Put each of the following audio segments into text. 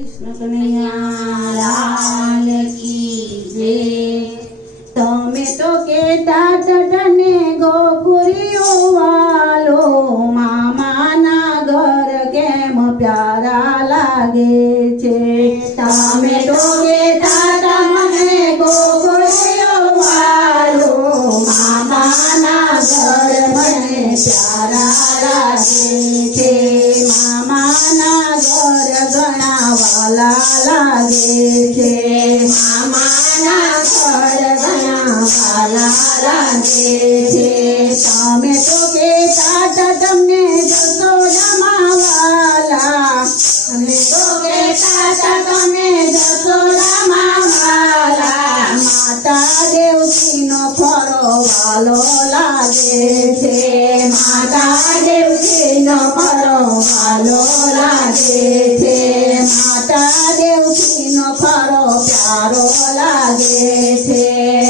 કૃષ્ણ કનૈયા લાલ કી જે તમે તો કેતા ચટને ગોપુરીઓ વાલો, મામાના ઘર કેમ પ્યારા લાગે છે? તમે તો કેતા તમને ગોપુરીઓ વાલો, મામાના ઘર મને પ્યારા લાગે છે. ઘણા વાલા લાગે છે મામાના ઘર ઘણા વાલા લાગે છે તમે તો કેતા હતા તમને જસોદામાં વાલા અમે તો કેતા હતા તમે જસોદામાં વાલા માતા દેવકીનો ફરો વાલો લાગે છે માતા દેવકીનો ફરો વાલો લાગે છે માતા દેવકીનો ફરો પ્યારો લાગે છે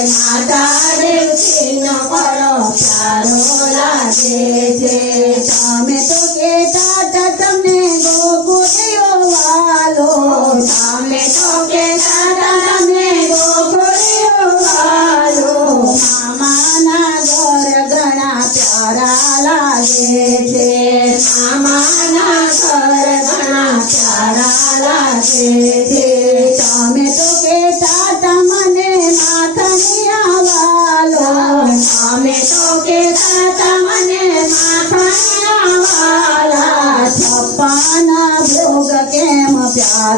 માતા દેવકીનો ફરો પ્યારો લાગે છે તમે તો કેતા હતા તમને ગોકુળીઓ વાલો તમે તો કેતા હતા તમને ગોકુળીઓ વાલો મામાના ઘર ઘણા પ્યારા લાગે છે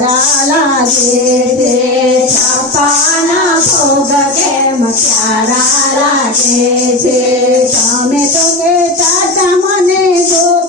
प्यारा लागे थे छपाना भोग केम प्यारा लागे थे सामे तो के चाचा मने गो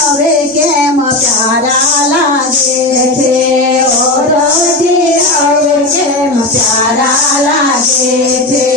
হবে কেম প্যারা লাগে রে ওরদি হবে কেম প্যারা লাগে রে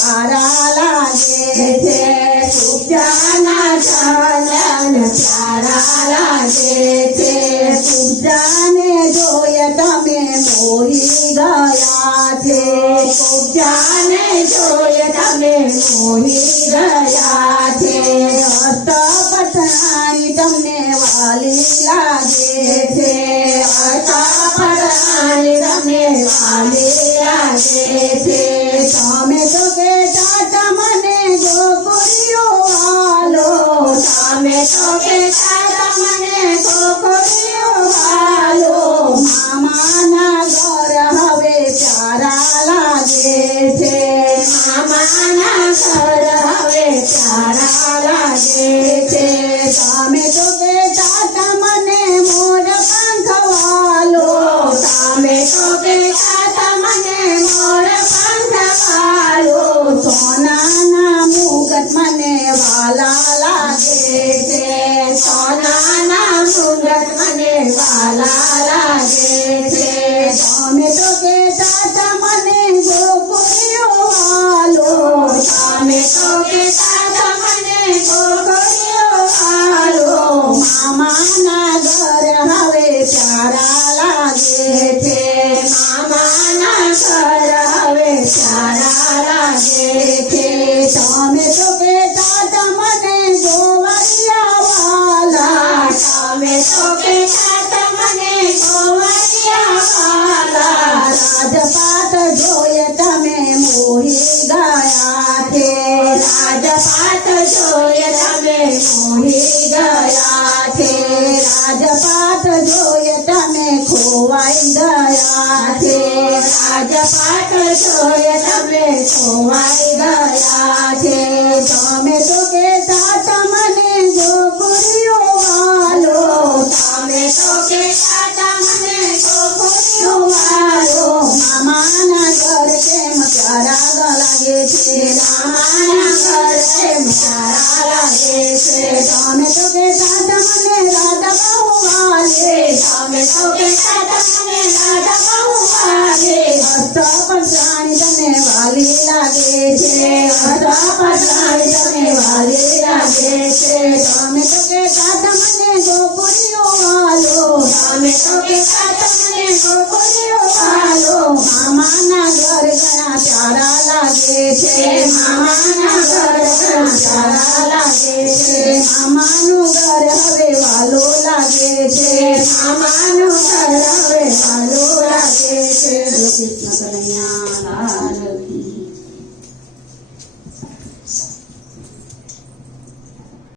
ચંદન પ્યારા લાગે છે સુજાના ચંદન પ્યારા લાગે છે પૂજાને જોય તમે મોહી ગયા છે પૂજાને જોય તમે મોહી ગયા છે હસ્ત પટનાની તમને વાલી લાગે છે હસ્ત પટનાની તમને વાલી લાગે છે તમે તો કેતા હતા મને দিও ভালো তামে তোকে দাদা মানে করিও ভালো। মামা না ঘর চারা লাগেছে। মামা না ঘর হবে, চারা লাগেছে। তোকে দাদা মানে মোর পান খাওয়ালো তামে তোকে মানে মোর পান 啦啦啦啦 મોહી ગયા છે રાજપાટ જોઈ તમે મોહી ગયા છે રાજપાટ જોઈ તમે ખોવાઈ ગયા છે રાજપાટ જોઈ તમે ખોવાઈ ગયા છે તમે તો કેતા તમને જો ગુરીઓ વાલો તારા તો કે દાદા મને રાધા બહુ વાલે ધામે તો કે દાદા મને રાધા બહુ વાલે હસ્તા પંચાણી તને વાલી લાગે છે હસ્તા પંચાણી તને વાલી લાગે છે ધામે તો કે દાદા મને ગોપુરીઓ વાલો ધામે તો કે દાદા મને ગોપુરીઓ વાલો મામાના ઘર ઘણા પ્યારા લાગે છે, મામાના ઘર લાગે છે મામાનું ઘર હવે વાલો લાગે છે. મામાનું ઘર હવે વાલો લાગે છે.